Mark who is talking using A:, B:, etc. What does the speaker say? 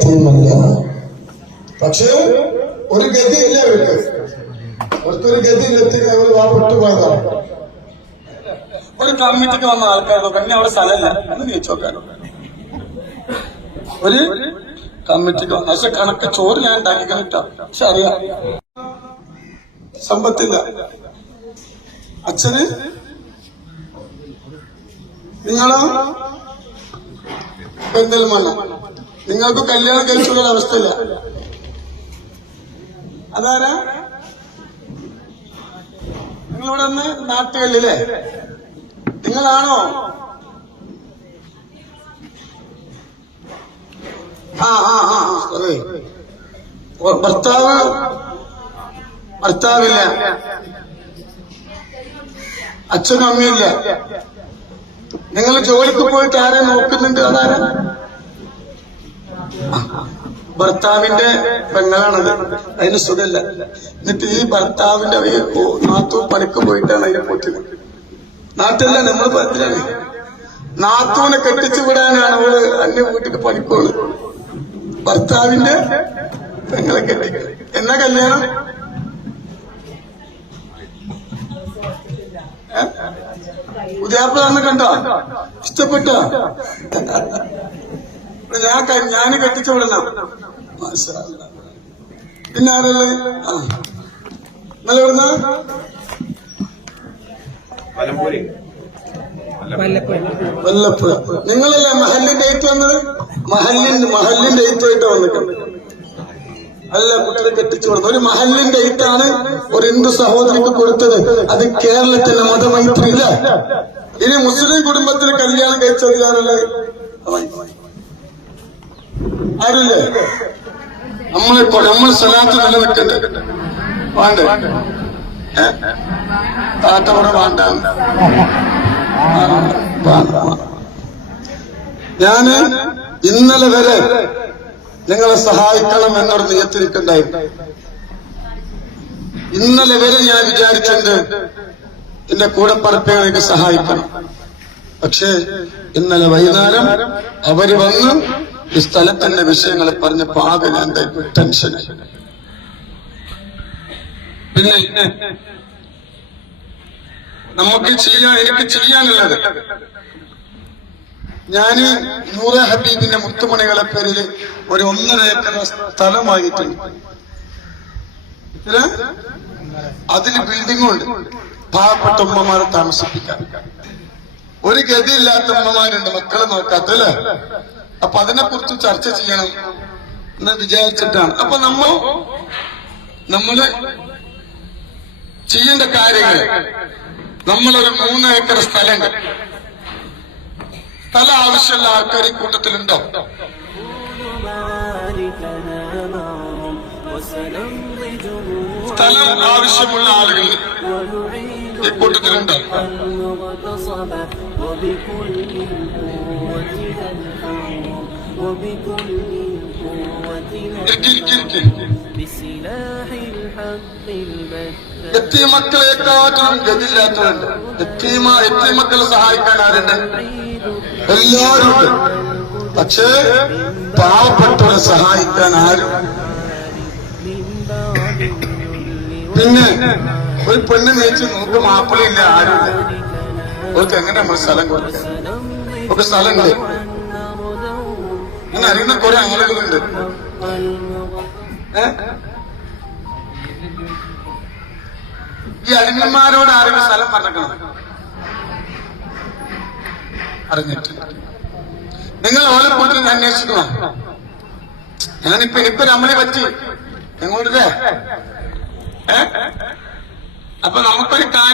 A: യത്തീമല്ല പക്ഷേ ഒരു ഗതി ഇല്ല അവർക്ക് അവർക്കൊരു ഗതി എത്തിക്കാൻ അവർ വാപ്പെട്ടു പോയതാണ്
B: ഒരു കമ്മിറ്റിക്ക് വന്ന ആൾക്കാരോ പിന്നെ അവിടെ സ്ഥലമില്ല. എന്ന് ചോദിച്ചു നോക്കാനോ ഒരു കമ്മിറ്റിക്ക് വന്ന പക്ഷെ കണക്ക് ചോറ് ഞാൻ ഉണ്ടാക്കി കിട്ടാം പക്ഷെ അറിയാം. സമ്പത്തില്ല. അച്ഛന്? നിങ്ങളോ? പെരിന്തൽമണ്ണ നിങ്ങൾക്ക് കല്യാണം കഴിച്ചുള്ള അവസ്ഥയില്ല. അതാരാ? നിങ്ങളിവിടെ നിന്ന് നാട്ടുകളിലേ നിങ്ങളാണോ? ഭർത്താവ്? ഭർത്താവില്ല. അച്ഛനും അമ്മയില്ല നിങ്ങൾ ജോലിക്ക് പോയിട്ട് ആരെ നോക്കുന്നുണ്ട്? അതാരാ? ഭർത്താവിന്റെ പെങ്ങളാണത്. അതിന് സുഖമില്ല. എന്നിട്ട് ഈ ഭർത്താവിന്റെ നാത്തു പണിക്ക് പോയിട്ടാണ് അതിനെ പോറ്റുന്നത് നാട്ടിലല്ല നമ്മൾ പത്തിലാണ്. നാത്തൂനെ കെട്ടിച്ചു വിടാനാണ് അവൾ അന്യ വീട്ടിൽ പണിക്കോൾ. ഭർത്താവിന്റെ പെങ്ങളെ കെട്ടി എന്നാ കല്യാണം? ഏ? കണ്ടോ? ഇഷ്ടപ്പെട്ടോ? ഞാൻ ക- ഞാൻ കെട്ടിച്ചു വിടണം. പിന്നെ ആരല്ലേ ആ.
C: മലമ്പൂരി.
B: വല്ലപ്പുഴ നിങ്ങളല്ലേ മഹലിന്റെ ഏറ്റ് വന്നത്? മഹലിന്റെ മഹലിന്റെ ഏറ്റമായിട്ട് വന്നിട്ടുണ്ട് അല്ല കുട്ടികളെ കെട്ടിച്ചു കൊടുത്തു ഒരു മഹലിന്റെ ഐറ്റാണ് ഒരു ഹിന്ദു സഹോദരിക്ക് കൊടുത്തത്. അത് കേരളത്തിന്റെ മതമൈത്രി ഇല്ല ഇനി മുസ്ലിം കുടുംബത്തിൽ കല്യാണം കഴിച്ചത് ആരല്ലേ നമ്മളെ നമ്മൾ സ്ഥലത്ത് നിലനിൽക്കണ്ടേ വേണ്ടേ? ഇവിടെ വേണ്ട. ഞാൻ ഇന്നലെ വരെ നിങ്ങളെ സഹായിക്കണം എന്നൊരു നിയത്തിരിക്കണ്ടായിരുന്നു ഇന്നലെ വരെ ഞാൻ വിചാരിച്ചിട്ടുണ്ട് എന്റെ കൂടെ കൂടപ്പറപ്പുകളെ സഹായിക്കണം. പക്ഷേ ഇന്നലെ വൈകുന്നേരം അവർ വന്ന് ഈ സ്ഥലത്തിന്റെ വിഷയങ്ങൾ പറഞ്ഞപ്പോ ആകെ ടെൻഷൻ പിന്നെ നമുക്ക് ചെയ്യാൻ എനിക്ക് ചെയ്യാനുള്ളത് ഞാൻ നൂറ ഹബീബിന്റെ മുത്തുമണികളെ പേരിൽ ഒരു ഒന്നര ഏക്കർ സ്ഥലം വാങ്ങിയിട്ടുണ്ട്. അതിന് ബിൽഡിംഗും ഉണ്ട്. പാവപ്പെട്ട ഉമ്മമാരെ താമസിപ്പിക്കാൻ. ഒരു ഗതിയില്ലാത്ത ഉമ്മമാരുണ്ട് മക്കളെ നോക്കാത്തല്ലേ അപ്പൊ അതിനെക്കുറിച്ച് ചർച്ച ചെയ്യണം എന്ന് വിചാരിച്ചിട്ടാണ്. അപ്പൊ നമ്മൾ നമ്മൾ ചെയ്യേണ്ട കാര്യങ്ങൾ. നമ്മളൊരു മൂന്ന് ഏക്കർ സ്ഥലങ്ങൾ. സ്ഥലം ആവശ്യമുള്ള ആൾക്കാർ ഈ കൂട്ടത്തിലുണ്ടോ? സ്ഥലം ആവശ്യമുള്ള ആളുകൾ.
D: റിപ്പോർട്ട്
B: രണ്ട് എത്തിയമക്കളെക്കാട്ടും ഗതിയില്ലാത്തവരുണ്ട്. എത്തിയമ എത്തിയമക്കളെ സഹായിക്കാൻ ആരുണ്ട്? എല്ലാവരും പക്ഷേ പാവപ്പെട്ടവരെ സഹായിക്കാൻ ആരും പിന്നെ ഒരു പെണ്ണ് മേച്ച് നമുക്ക് മാപ്പിളയില്ല ആരുമില്ല. അവർക്ക് എങ്ങനെ നമ്മൾ സ്ഥലം കൊടുക്കുക ഒരു സ്ഥലമുണ്ട് അങ്ങനെ അറിയുന്ന കുറെ ആളുകളുണ്ട്? ഈ അടിമന്മാരോട് ആരെങ്കിലും സ്ഥലം പറഞ്ഞേക്കണം. അറിഞ്ഞിട്ടില്ല. നിങ്ങൾ ഓലക്കൂട്ടിൽ അന്വേഷിക്കണം. ഞാനിപ്പോ ഇപ്പൊ നമ്മളെ പറ്റി. എങ്ങോട്ടേ ഏ? അപ്പൊ നമുക്കൊരു കാര്യം